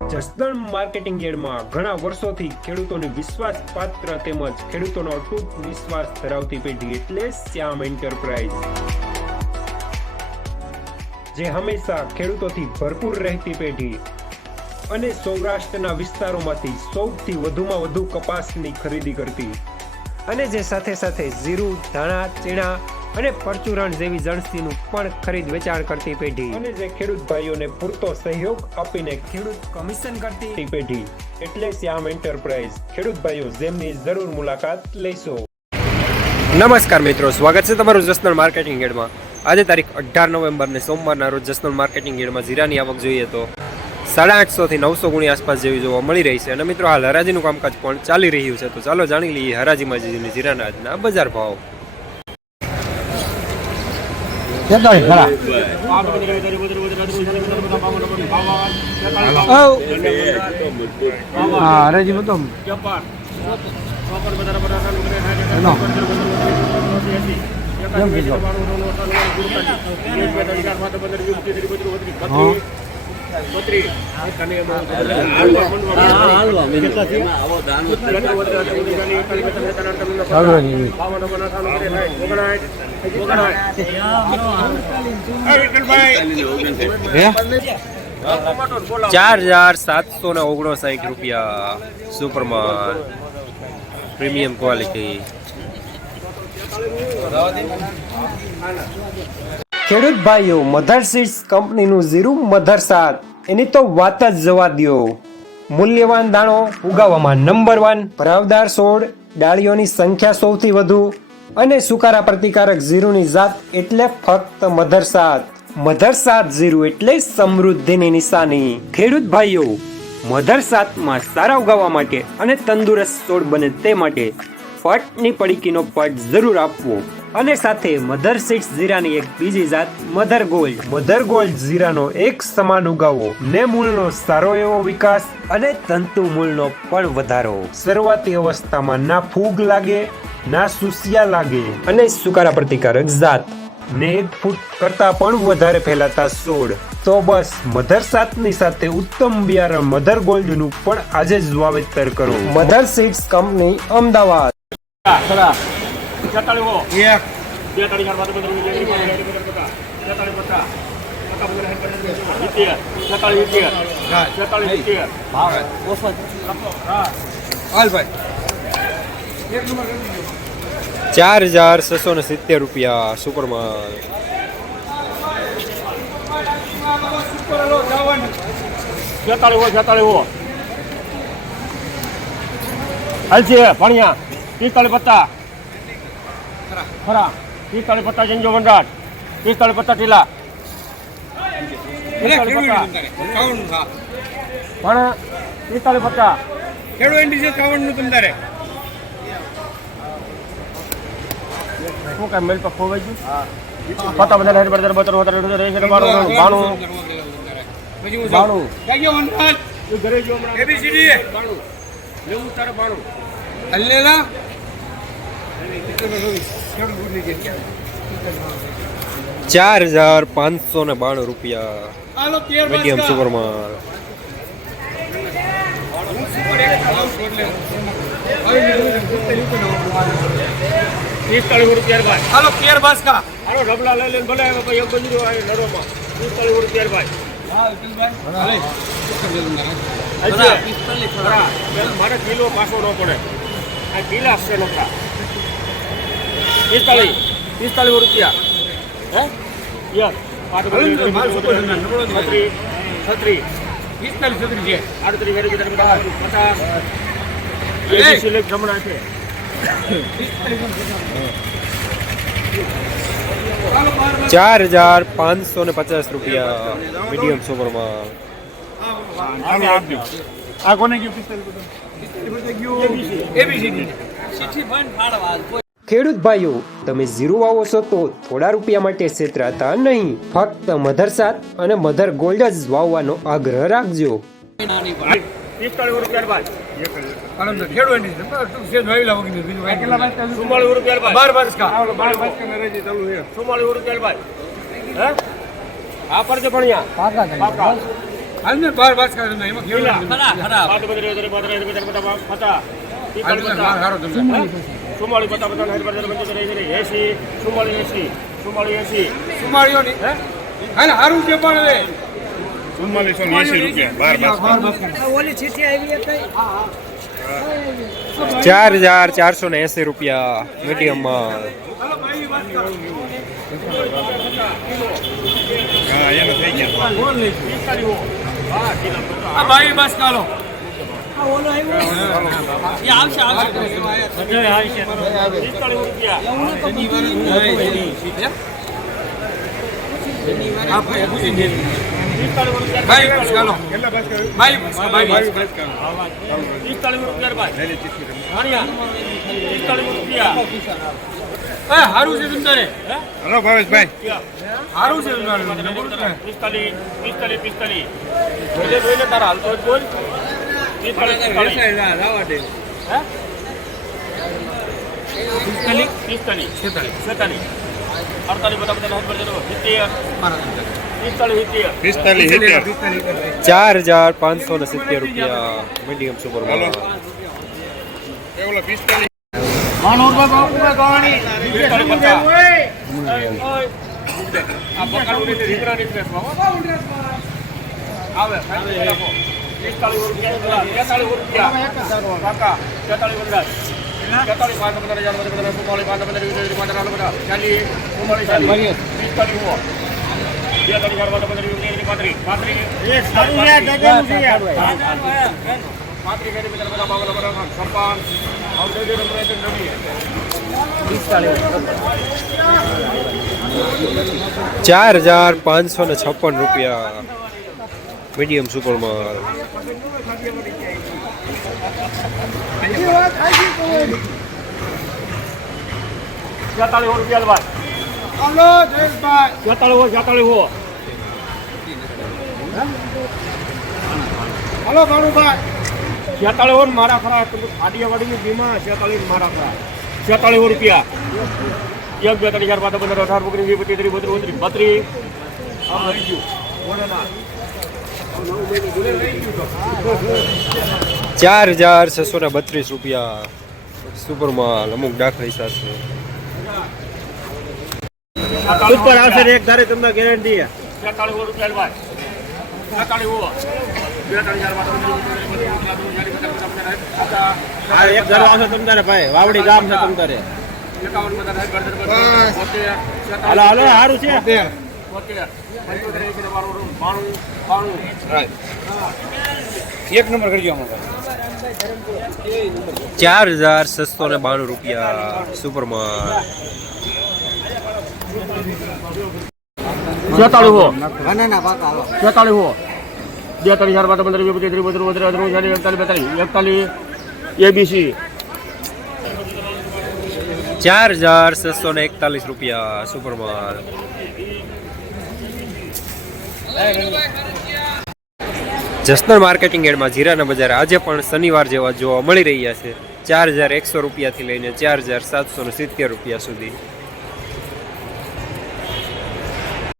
Jasdan marketing યાર્ડમાં ઘણા વર્ષોથી ખેડૂતોની વિશ્વાસપાત્ર તેમજ ખેડૂતોનો અતૂટ વિશ્વાસ ધરાવતી પેઢી એટલે શ્યામ એન્ટરપ્રાઇઝ, જે હંમેશા ખેડૂતોથી ભરપૂર રહેતી પેઢી અને સૌરાષ્ટ્રના વિસ્તારોમાંથી સૌથી વધુમાં વધુ કપાસની ખરીદી કરતી અને જે સાથે સાથે જીરું, ધાણા, ચીણા અને પરચુરણ જેવી જણસીનું પણ ખરીદ વેચાણ કરતી પેઢી અને જે ખેડૂત ભાઈઓને પૂરતો સહયોગ આપીને ખેડૂત કમિશન કરતી પેઢી એટલે શ્યામ એન્ટરપ્રાઇઝ. ખેડૂત ભાઈઓ જેમની જરૂર મુલાકાત લેશો. નમસ્કાર મિત્રો, સ્વાગત છે તમારું જસદણ માર્કેટિંગ યાર્ડમાં. આજે તારીખ 18 નવેમ્બરને સોમવારના રોજ જસદણ માર્કેટિંગ યાર્ડમાં જીરાની આવક જોઈએ તો 850 થી 900 ગુણી આસપાસ જેવી જોવા મળી રહી છે. અને મિત્રો હાલ હરાજીનું કામકાજ પણ ચાલી રહ્યું છે, તો ચાલો જાણી લઈએ હરાજીમાં જીરાના આજના બજાર ભાવ. ₹4,759 સુપરમાન પ્રીમિયમ ક્વોલિટી. ખેડૂત ભાઈઓ, મધર સીડ્સ કંપનીનું જીરું મધર 7 એની તો વાત જ જવા દો. મૂલ્યવાન દાણો ઉગાવવામાં નંબર 1, ભરાવદાર છોડ, ડાળીઓની સંખ્યા સૌથી વધુ અને સુકારા પ્રતિકારક જીરુની જાત એટલે ફક્ત મધર 7. મધર 7 જીરું એટલે સમૃદ્ધિની નિશાની. ખેડૂત ભાઈઓ, મધર 7માં સારા ઉગાવવા માટે અને તંદુરસ્ત છોડ બને તે માટે ફટની પડીકીનો પટ જરૂર આપવો. અને સાથે મધર સીડ્સ જીરાની એક બીજી જાત મધર ગોલ્ડ. મધર ગોલ્ડ જીરાનો એક સમાન ઉગાવો ને મૂળનો સારો એવો વિકાસ અને તંતુ મૂળનો પણ વધારો. શરૂઆતી અવસ્થામાં ના ફૂગ લાગે, ના સુસિયા લાગે અને સુકારા પ્રતિકારક જાત ને 1 ફૂટ કરતા પણ વધારે ફેલાતા છોડ. તો બસ મધર 7ની સાથે ઉત્તમ બિયારણ મધર ગોલ્ડનું પણ આજે જ વાવેતર કરો. Mother seeds company, Ahmedabad. ₹4,670 સુપરમાન. ભણ્યા 45 પત્તા ખરા, 45 પત્તા જંજો વંડાટ, 45 પત્તા ટીલા, 45 પત્તા પણ 45 પત્તા ખેડો એન્ડી છે 53 નું તમતારે શું કામ મેલ પર ખોવાઈ ગયું. હા પત્તા બધા હેડ બદર બતર હોતર રહે છે. બાણું બાણું કઈ વંડાટ ઘરે જો હમણાં એબીસીડી બાણું લેવું તારે બાણું અલ્લેલા ₹4,592 મીડિયમ સુપરમાન. હાલો કેર બાસ કા હાલો ઢબલા લઈ લઈને ભલે એક બંજરો આવે નરોમાં ₹45 ભાઈ. મારે કિલો પાછો ન પડે, આ કિલા છે નોખા. ₹45 હે યાર છત્રી 38 છે 38 જમણા છે. ₹4,550 મીડિયમ સુપરમાન. આ કોને ગયું? ખેડૂત ભાઈઓ, તમે જીરું વાવો છો તો થોડા રૂપિયા માટે છેતરાતા નહીં. ફક્ત મધર 7 અને મધર ગોલ્ડ જ વાવવાનો આગ્રહ રાખજો. ₹45 બાદ ₹44 બાદ. હા પર છે ભણ્યા હાલને બાર બાર કાઢો ને એમાં કેવું પાંચ બદરે બદરે બદરે બદરે બધા પતા પિસ્તાલીસ પતા હારો તમને ચુમ્માળીસ પતા પતા 80 ચુમ્માળીસ 80 સુમાળીઓ ની હાલ હારું છે પણ હવે 80 રૂપિયા બાર બાર ઓલી ચીઠી આવી હતી 4480 રૂપિયા મીડિયમ માલ. આ ભાઈ બસ કાલો ઓલો આવ્યો એ આવશે 45 રૂપિયા ભાઈ બસ કાલો ભાઈ બસ ભાઈ 45 રૂપિયા ભાઈ હાણિયા 45 રૂપિયા એ હારું છે તમને હલો ભાવેશભાઈ હારું છે તમને 45 જોઈને તારા હાલતો જ બોલ 45 4570 રૂપિયા મીડિયમ સુપર માલ. ઓલો 45 4556 રૂપિયા મીડિયમ સુપર માલ. 46 રૂપિયા ભાઈ હાલો જયેશભાઈ 46 હાલો ભાણુભાઈ 46 મારા ખરા આડિયાવાડીની ભીમા 46 મારા ખરા 46 રૂપિયા 1 2 3 4 5 15 18 19 20 22 23 આ રહી ગયું 4632 રૂપિયા સુપર માલ અમુક દાખલી સાથે. ઉપર આવશે એક ધારે તમને ગેરંટી 46 રૂપિયા ભાઈ 46 એક ઘર આવશે તમતારે ભાઈ વાવડી ગામ છે તમતારે હાલો હાલો સારું છે એક નંબર કરી ગયો 4692 રૂપિયા સુપર માલ. 4641 રૂપિયા સુપર માલ. જસનલ માર્કેટિંગ યાર્ડમાં જીરાના બજાર આજે પણ શનિવાર જેવા જોવા મળી રહ્યા છે. 4100 રૂપિયાથી લઈને 4770 રૂપિયા સુધી.